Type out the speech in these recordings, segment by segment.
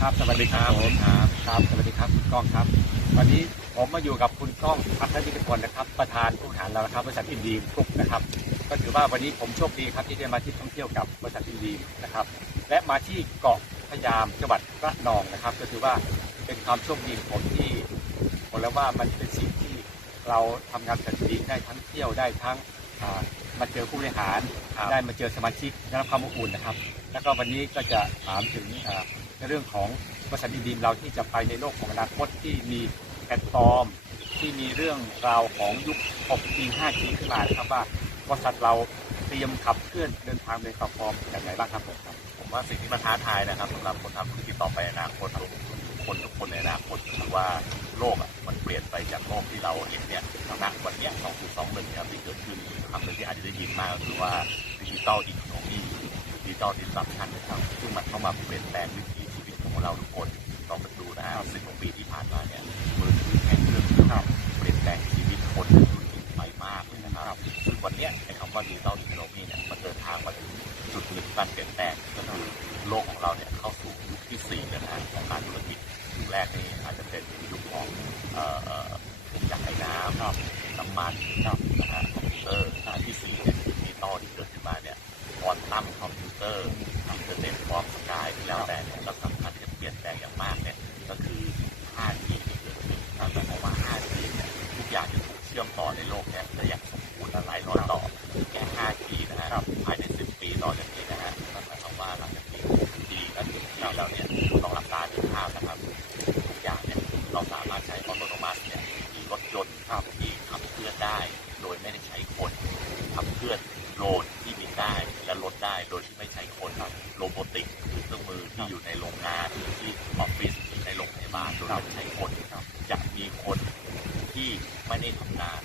ครับสวัสดีครับผมครับครับสวัสดีครับคุณก้องครับ วันนี้ผมมาอยู่กับคุณก้องอัครนิติพลนะครับ ประธานผู้บริหารเรานะครับบริษัทอินดีมกรุ๊ปนะครับ ก็ถือว่าวันนี้ผมโชคดีครับที่ได้มาที่ท่องเที่ยวกับบริษัทอินดีมนะครับ และมาที่เกาะพะยามจังหวัดระนองนะครับ ก็ถือว่าเป็นความโชคดีของผมที่ผมแล้วว่ามันเป็นสิ่งที่เราทำงานสันติได้ทั้งเที่ยวได้ทั้งอ่ามาเจอผู้บริหารได้มาเจอสมาชิกได้รับความอบอุ่นนะครับ แล้วก็วันนี้ก็จะถามถึงในเรื่องของบริษัทดีๆเราที่จะไปในโลกของอนาคตที่มีแพลตฟอร์ม ที่มีเรื่องราวของยุค 6G 5G ขึ้นมานะครับว่าบริษัทเราเตรียมขับเคลื่อนเดินทางในแพลตฟอร์มอย่างไรบ้างครับผมครับผมว่าสิ่งที่มันท้าทายนะครับสำหรับคนทำธุรกิจต่อไปในอนาคตรวมถึงคนทุกคนในอนาคตคือว่าโลกอะมันเปลี่ยนไปจากโลกที่เราเห็นเนี่ยณวันนี้2.21ครับที่เกิดขึ้นคำหนึ่งที่อาจจะได้ยินมากก็คือว่าดิจิตอลอีโคโน จิตอลดิสรัปชันนะครับซึ่งมันเข้ามาเปลี่ยนแปลงวิถีชีวิตของเราทุกคนต้องไปดูนะฮะสิบกว่าปีที่ผ่านมาเนี่ยมือถือแค่เครื่องเดียวเนี่ยเปลี่ยนแปลงชีวิตคนในธุรกิจไปมากเลยนะครับซึ่งวันเนี้ยไอ้คำว่าดิจิตอลอีโคโนมีเนี่ยมันเดินทางมาถึงจุดหนึ่งของการเปลี่ยนแปลงก็คือโลกของเราเนี่ยเข้าสู่ยุคที่สี่แล้วนะฮะของการธุรกิจยุคแรกนี่อาจจะเป็นยุคของเอ่อเอ่อเครื่องจักรไอ้น้ำน้ำมัน เตอร์อินเทอร์เน็ตฟอร์มสกายที่แล้วแต่เนี่ยแล้วสำคัญที่จะเปลี่ยนแปลงอย่างมากเนี่ยก็คือ 5G ที่เกิดขึ้นนั่นหมายความว่า 5G เนี่ยทุกอย่างจะถูกเชื่อมต่อในโลกเนี่ยได้อย่างสมบูรณ์และหลายร้อยต่อแค่ 5G นะฮะภายใน 10 ปีต่อจากนี้นะฮะนั่นหมายความว่าหลังจากนี้ดีและถึงที่เราเนี่ยต้องหลับตาดูภาพนะครับทุกอย่างเนี่ยเราสามารถใช้ออโตโนมัสเนี่ยมีรถยนต์ครับที่ขับเคลื่อนได้ โดยไม่ได้ใช้คนขับเคลื่อนโดรนที่บินได้และรถได้โดยที่ไม่ใช้คนโรบอติกคือเครื่องมือที่อยู่ในโรงงานหรือที่ออฟฟิศในโรงพยาบาลโดยไม่ได้ใช้คนจะมีคนที่ไม่ได้ทำงาน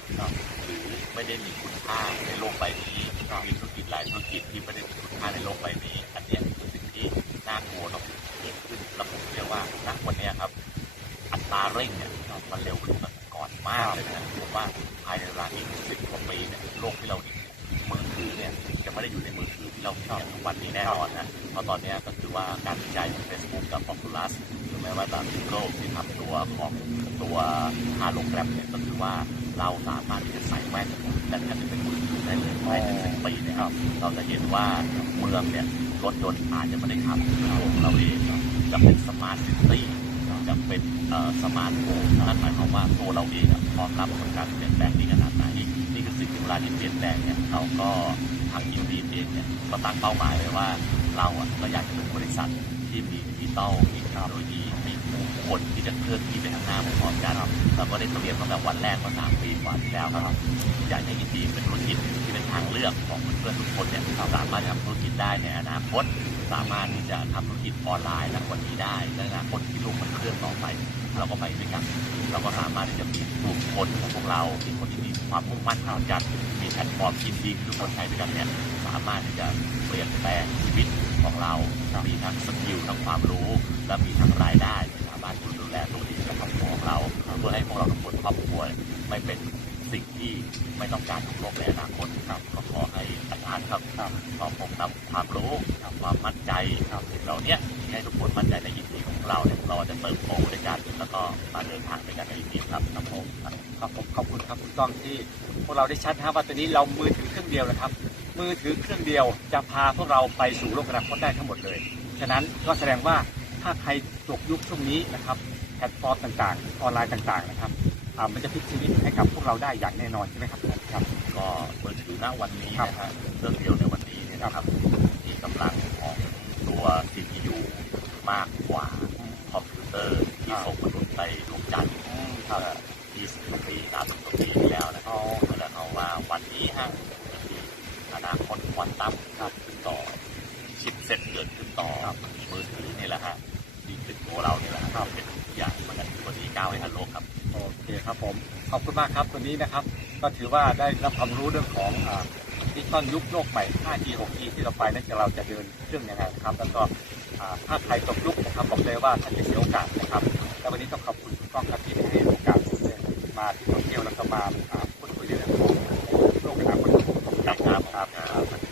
หรือไม่ได้มีคุณค่าในโลกใบนี้มีธุรกิจหลายธุรกิจที่ไม่ได้มีคุณค่าในโลกใบนี้อันเนี้ยคือสิ่งที่น่ากลัวต้องเกิดขึ้นแล้วผมเรียกว่าณวันเนี้ยครับอัตราเร่งเนี่ยมันเร็วขึ้นมาก่อนมากเลยนะผม ว่าภายในเวลาอีกสิบกว่าปีเนี่ยโลกที่เราเห็นมือถือเนี่ยจะไม่ได้อยู่ในมือถือที่เราเห็นอย่างทุกวันนี้แน่นอนนะเพราะตอนนี้ก็คือว่าการวิจัยของ Facebook กับ Oculus หรือแม้ว่าตาม Google ที่ทำตัวของตัวฮาโลแกรมเนี่ยก็คือว่าเราสามารถที่จะใส่แว่นและแทบจะเป็นมือถือได้เลยภายในสิบปีนะครับเราจะเห็นว่าเมืองเนี่ยรถยนต์อาจจะไม่ได้ขับเราเองจะเป็นสมาร์ทซิตี้ จะเป็นสมาร์ทโฟนนั่นหมายความว่าตัวเราเองพร้อมรับกับการเปลี่ยนแปลงนี้ขนาดไหนนี่คือสิ่งที่เวลาที่เปลี่ยนแปลงเนี่ยเราก็ทางอินดีเองเนี่ยก็ตั้งเป้าหมายไว้ว่าเราอะก็อยากจะเป็นบริษัทที่มีดิจิตอลมีเทคโนโลยีมีผู้คนที่จะเคลื่อนที่ไปข้างหน้าพร้อมกันเราก็ได้เตรียมตั้งแต่วันแรกมื่อสามปีกว่าที่แล้วครับอยากให้อินดีเป็นธุรกิจที่เป็นทางเลือกของเพื่อนทุกคนเนี่ยสามารถทำธุรกิจได้ในอนาคตสามารถที่จะทำธุรกิจออนไลน์ณวันนี้ได้ในอนาคตที่โลก รื่อนต่อไปเราก็ไปด้วยกัน เราก็สามารถที่จะมีกลุ่มคนของพวกเรามีคนที่มีความมุ่งมั่นเท่ากันมีแพลตฟอร์มที่ดีทุกคนใช้ด้วยกันเนี่ยสามารถที่จะเปลี่ยนแปลงชีวิตของเรา มีทั้งสกิลทั้งความรู้ และมีทั้งรายได้สามารถดูแลตัวเองและครอบครัวของเราเพื่อให้พวกเราทุกคนครอบครัวไม่เป็นสิ่งที่ไม่ต้องการของโลกในอนาคตครับก็ขอให้ารย์ครับขอผมนำความรู้ความมั่นใจสิ่งเหล่านี้ให้ทุกคนมั่นใจในอินดีของเราเนี่ยเราจะเติบโตด้วยกันแล้วก็มาเดินทางด้วยกันในอินดีครับครับผมครับผมขอบคุณครับคุณก้องที่พวกเราได้ชัดนะครับว่าตอนนี้เรามือถือเครื่องเดียวนะครับ มือถือเครื่องเดียวจะพาพวกเราไปสู่โลกอนาคตได้ทั้งหมดเลยฉะนั้นก็แสดงว่าถ้าใครตกยุคช่วงนี้นะครับแพลตฟอร์มต่างๆ ออนไลน์ต่างๆนะครับมันจะพลิกชีวิตให้กับพวกเราได้อย่างแน่นอนใช่ไหมครับครับ ก็มือถือณวันนี้นะฮะเครื่องเดียวในวันนี้เนี่ยนะครับมีกำลังของตัว CPU มากกว่าคอมพิวเตอร์ที่ส่งมนุษย์ไปดวงจันทร์ครับ20กว่าปี30กว่าปีที่แล้วนะครับแล้วเขาว่าวันนี้ฮะก็คืออนาคตควอนตัมเกิดขึ้นต่อชิปเซ็ตเกิดขึ้นต่อมือถือนี่แหละฮะที่เป็นตัวเราเนี่ยแหละครับเป็นกันวันนี้ก้าวให้ทันโลกครับ ครับผมขอบคุณมากครับวันนี้นะครับ ก็ถือว่าได้รับความรู้เรื่องของดิจิตอลยุคโลกใหม่ 5G 6G ที่เราไปนั้นเราจะเดินเครื่องยังไงนะครับ แล้วก็อ่าถ้าใครตกยุคนะครับบอกเลยว่าท่านจะเสียโอกาสนะครับ แล้ววันนี้ต้องขอบคุณคุณก้องครับที่ได้ให้โอกาสผมมาที่ท่องเที่ยวแล้วก็มาพูดคุยเรื่องของโลกอนาคตขอบคุณครับครับครับ